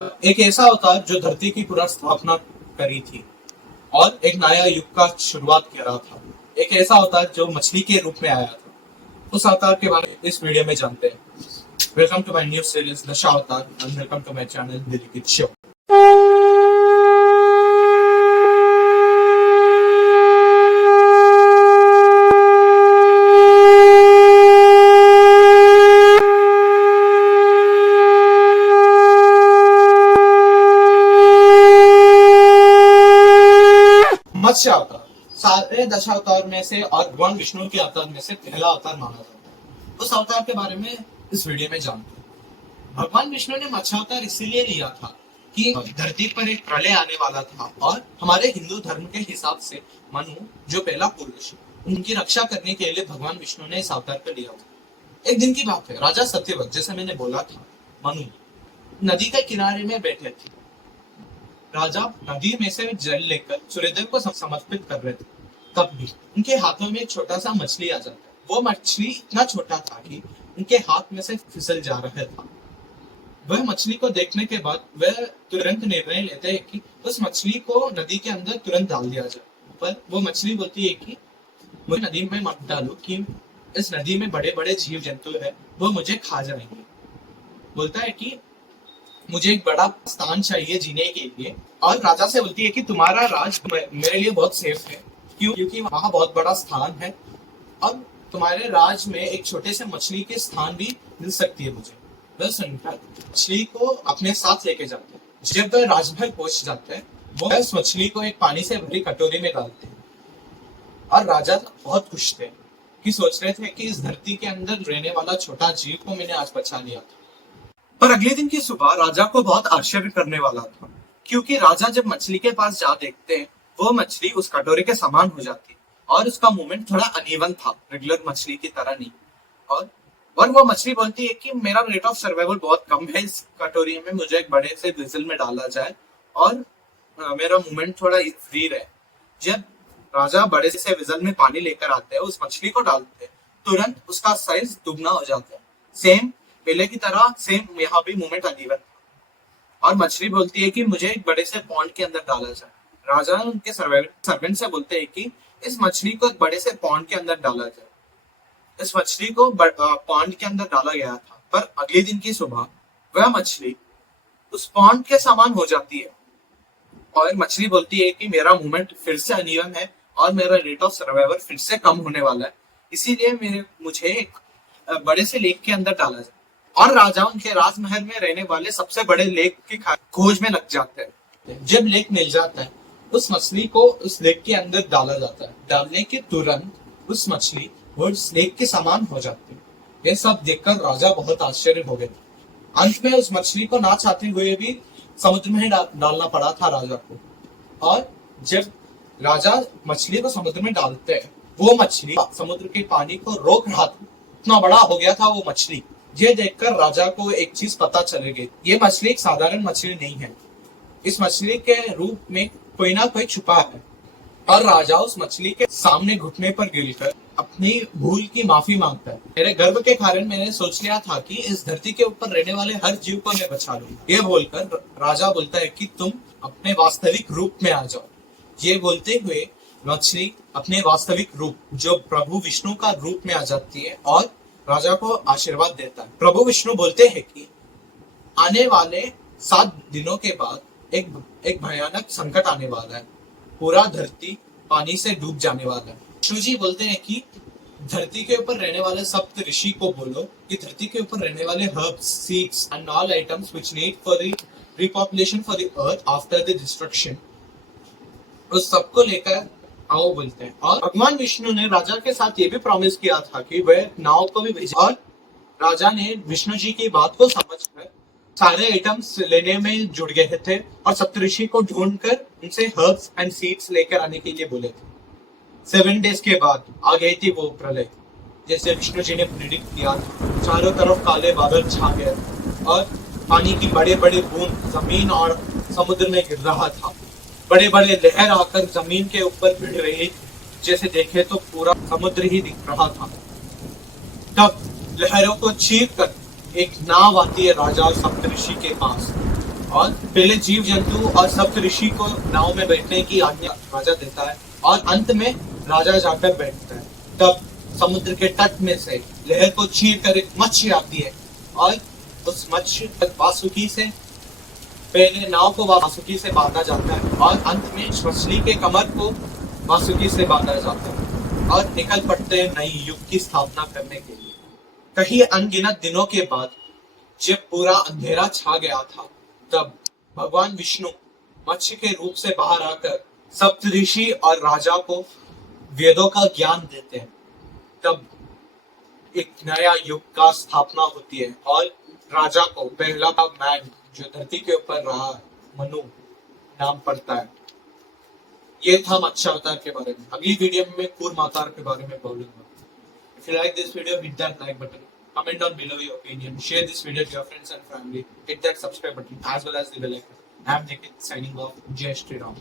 एक ऐसा अवतार जो धरती की पुनर्स्थापना करी थी और एक नया युग का शुरुआत कर रहा था। एक ऐसा अवतार जो मछली के रूप में आया था। उस अवतार के बारे में इस वीडियो में जानते हैं। Welcome to my new series नशा अवतार and welcome to my channel Delhi की शो। मत्स्य अवतार सारे दशावतार में से और भगवान विष्णु के अवतार में से पहला अवतार माना जाता है। उस अवतार के बारे में इस वीडियो में जानते हैं। भगवान विष्णु ने मत्स्य अवतार इसीलिए लिया था कि धरती पर एक प्रलय आने वाला था और हमारे हिंदू धर्म के हिसाब से मनु जो पहला पुरुष, उनकी रक्षा करने के लिए भगवान विष्णु ने इस अवतार को लिया था। एक दिन की बात है, राजा सत्यवत, जैसे मैंने बोला था, मनु नदी के किनारे में बैठे थे। राजा नदी में से जल लेकर सूर्यदेव को समर्पित कर रहे थे। तब भी उनके हाथों में एक छोटा सा मछली आ जाता है। वो मछली इतना छोटा था कि उनके हाथ में से फिसल जा रहा था। वह मछली को देखने के बाद वह तुरंत निर्णय लेते हैं कि उस मछली को नदी के अंदर तुरंत डाल दिया जाए। पर वो मछली बोलती है कि मुझे नदी में मत डालो, कि इस नदी में बड़े बड़े जीव जंतु है, वो मुझे खा जाएंगे। बोलता है कि मुझे एक बड़ा स्थान चाहिए जीने के लिए, और राजा से बोलती है कि तुम्हारा राज मेरे लिए बहुत सेफ है। क्यों? क्योंकि वहां बहुत बड़ा स्थान है और तुम्हारे राज में एक छोटे से मछली के स्थान भी मिल सकती है मुझे। वह सुनकर मछली को अपने साथ लेके जाते हैं। जब वह राजमहल पहुंच जाते हैं, वो उस मछली को एक पानी से भरी कटोरी में डालते हैं और राजा बहुत खुश थे कि सोच रहे थे कि इस धरती के अंदर रहने वाला छोटा जीव को मैंने आज बचा लिया था। पर अगले दिन की सुबह राजा को बहुत आश्चर्य करने वाला था, क्योंकि राजा जब मछली के पास जा देखते हैं, वो मछली उस कटोरे के समान हो जाती है और उसका मूवमेंट थोड़ा अनइवन था, रेगुलर मछली की तरह नहीं। और वो मछली बोलती है कि मेरा रेट ऑफ सर्वाइवल बहुत कम है, इस कटोरी में मुझे एक बड़े से विजल में डाला जाए और मेरा मूवमेंट थोड़ा फ्री रहे। जब राजा बड़े से विजल में पानी लेकर आते हैं, उस मछली को डालते हैं, तुरंत उसका साइज दुगना हो जाता है। सेम पहले की तरह, सेम यहाँ भी मूवमेंट अनइवन और मछली बोलती है कि मुझे एक बड़े से पॉन्ड के अंदर डाला जाए। राजा उनके सर्वेंट से बोलते हैं कि इस मछली को एक बड़े से पॉन्ड के अंदर डाला जाए। इस मछली को पॉन्ड के अंदर डाला गया था, पर अगले दिन की सुबह वह मछली उस पॉन्ड के समान हो जाती है और मछली बोलती है कि मेरा मूवमेंट फिर से अनइवन है और मेरा रेट ऑफ सर्वाइवल फिर से कम होने वाला है, इसीलिए मुझे एक बड़े से लेक के अंदर डाला जाए। और राजा उनके राजमहल में रहने वाले सबसे बड़े लेक की खोज में लग जाते हैं। जब लेक मिल जाता है, उस मछली को उस लेक के अंदर डाला जाता है। डालने के तुरंत उस मछली वो उस लेक के समान हो जाती है। यह सब देखकर राजा बहुत आश्चर्य हो गए। अंत में उस मछली को ना चाहते हुए भी समुद्र में डालना पड़ा था राजा को। और जब राजा मछली को समुद्र में डालते हैं, वो मछली समुद्र के पानी को रोक रहा था। इतना बड़ा हो गया था वो मछली। ये देखकर राजा को एक चीज पता चल गई, ये मछली एक साधारण मछली नहीं है। इस मछली के रूप में कोई ना कोई छुपा है। और राजा उस मछली के सामने घुटने पर गिरकर अपनी भूल की माफी मांगता है। मेरे गर्व के कारण मैंने सोच लिया था कि इस धरती के ऊपर रहने वाले हर जीव को मैं बचा लूं। ये बोलकर राजा बोलता है कि तुम अपने वास्तविक रूप में आ जाओ। ये बोलते हुए मछली अपने वास्तविक रूप, जो प्रभु विष्णु का रूप में आ जाती है और राजा को आशीर्वाद देता है। प्रभु विष्णु बोलते हैं कि आने वाले 7 दिनों के बाद एक भयानक संकट आने वाला है। पूरा धरती पानी से डूब जाने वाला है। विष्णु जी बोलते हैं कि धरती के ऊपर रहने वाले सप्त ऋषि को बोलो कि धरती के ऊपर रहने वाले herbs, seeds and all items which need for the repopulation for the earth after the destruction, उस सबको लेकर आओ बोलते हैं। और भगवान विष्णु ने राजा के साथ ये भी प्रॉमिस किया था कि वह नाव को भी भेजे। और राजा ने विष्णु जी की बात को समझकर सारे आइटम्स लेने में जुट गए थे और सप्तऋषि को ढूंढकर उनसे हर्ब्स एंड सीड्स लेकर आने के लिए बोले थे। 7 डेज के बाद आ गई थी वो प्रलय, जैसे विष्णु जी ने प्रिडिक्ट किया था। चारों तरफ काले बादल छा गए और पानी की बड़े बड़े बूंद जमीन और समुद्र में गिर रहा था। बड़े बड़े लहर आकर जमीन के ऊपर भिड़ रही, जैसे देखे तो पूरा समुद्र ही दिख रहा था। तब लहरों को चीर कर एक नाव आती है राजा और सप्तऋषि के पास। और पहले जीव जंतु और सप्त ऋषि को नाव में बैठने की आज्ञा राजा देता है और अंत में राजा जाकर बैठता है। तब समुद्र के तट में से लहर को चीर कर एक मच्छी आती है और उस मच्छी वासुकी से पहले नाव को वासुकी से बांधा जाता है और अंत में मछली के कमर को वासुकी से बांधा जाता है और निकल पड़ते हैं नई युग की स्थापना करने के लिए। कहीं अनगिनत दिनों के बाद जब पूरा अंधेरा छा गया था, तब भगवान विष्णु मत्स्य के रूप से बाहर आकर सप्तऋषि और राजा को वेदों का ज्ञान देते हैं। तब एक नया युग का स्थापना होती है और राजा को पहला मैन जो धरती के ऊपर रहा मनु नाम पड़ता है। ये था मत्स्य अवतार के बारे में। अगली वीडियो में मैं कूर्म अवतार के बारे में बोलूंगा। If you like this video, hit that like button. Comment down below your opinion. Share this video to your friends and family. Hit that subscribe button as well as the bell icon. I am Nikhil signing off. Jai Shri Ram.